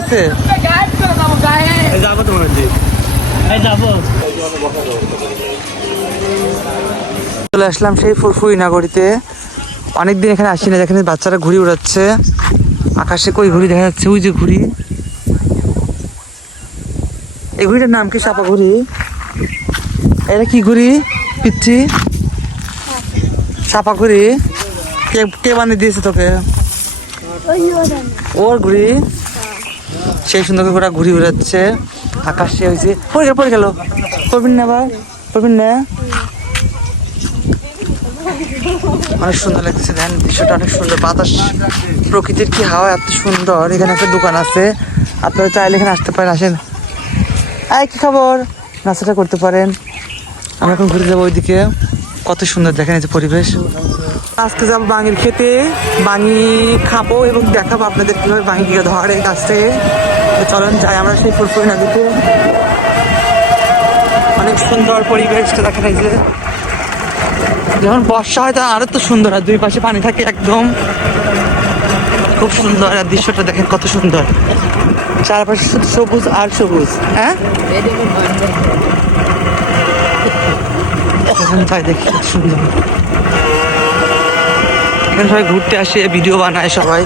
আছে। যাব তোমার যাব। চলে আসলাম সেই ফুরফুরি নগরীতে। অনেকদিন এখানে আসি না যেখানে বাচ্চারা ঘুড়ি উড়াচ্ছে। আকাশে কই ঘুড়ি দেখা যাচ্ছে ওই যে ঘুড়ি। এই ঘুড়িটার নাম কি? চাপা ঘুড়ি? এটা কি ঘুড়ি? পিচ্ছি চাপা ঘুড়ি? কে কে বানিয়ে দিয়েছে তোকে? ওর ঘুড়ি? সেই সুন্দর করে ওরা ঘুড়ি উড়াচ্ছে আকাশে হয়েছে পড়ে গেল পড়ে গেল। পড়বেন না আবার পড়বেন না? অনেক সুন্দর লাগছে দেখেন দৃশ্যটা অনেক সুন্দর। বাতাস, প্রকৃতির কি হাওয়া, এত সুন্দর। এখানে একটা দোকান আছে। আপনারা চাইলে এখানে আসতে পারেন, আসেন। এই, কি খবর? নাস্তাটা করতে পারেন। আমরা এখন ঘুরে যাব ওইদিকে। কত সুন্দর দেখেন এই যে পরিবেশ। আজকে যাব বাঙির খেতে। বাঙি খাব এবং দেখাবো আপনাদের কীভাবে বাঙিকে ধরে কাছে চলেন যাই আমরা সেই ফুরফুরি নদীতে। অনেক সুন্দর পরিবেশটা দেখেন এই যে। যখন বর্ষা হয় তখন আরও তো সুন্দর আর দুই পাশে পানি থাকে একদম। খুব সুন্দর আর দৃশ্যটা দেখেন কত সুন্দর। চারপাশে শুধু সবুজ আর সবুজ হ্যাঁ? এখন দেখি কত সুন্দর। এখানে সবাই ঘুরতে আসে ভিডিও বানায় সবাই।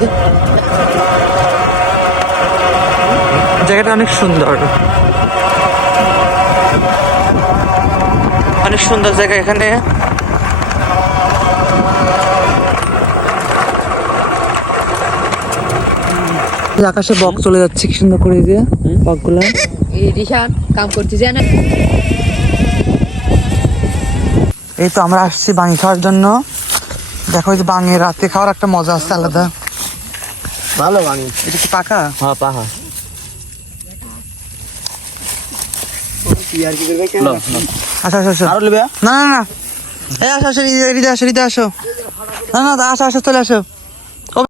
জায়গাটা অনেক সুন্দর। অনেক সুন্দর জায়গা এখানে। আকাশে বক চলে যাচ্ছে কি সুন্দর করে দিয়ে বকগুলো। এই রিশান কাম করতে যায় না এই তো আমরা আসছি বাঙি খাওয়ার জন্য। দেখো এই যে বাঙি রাতে খাওয়ার একটা মজা আছে আলাদা। ভালো বাঙি এটা কি পাকা? হ্যাঁ পাকা। আচ্ছা আচ্ছা আচ্ছা না না না এই আসো আসো এদিকে আসো এদিকে আসো। না না আসো আসো চলে আসো।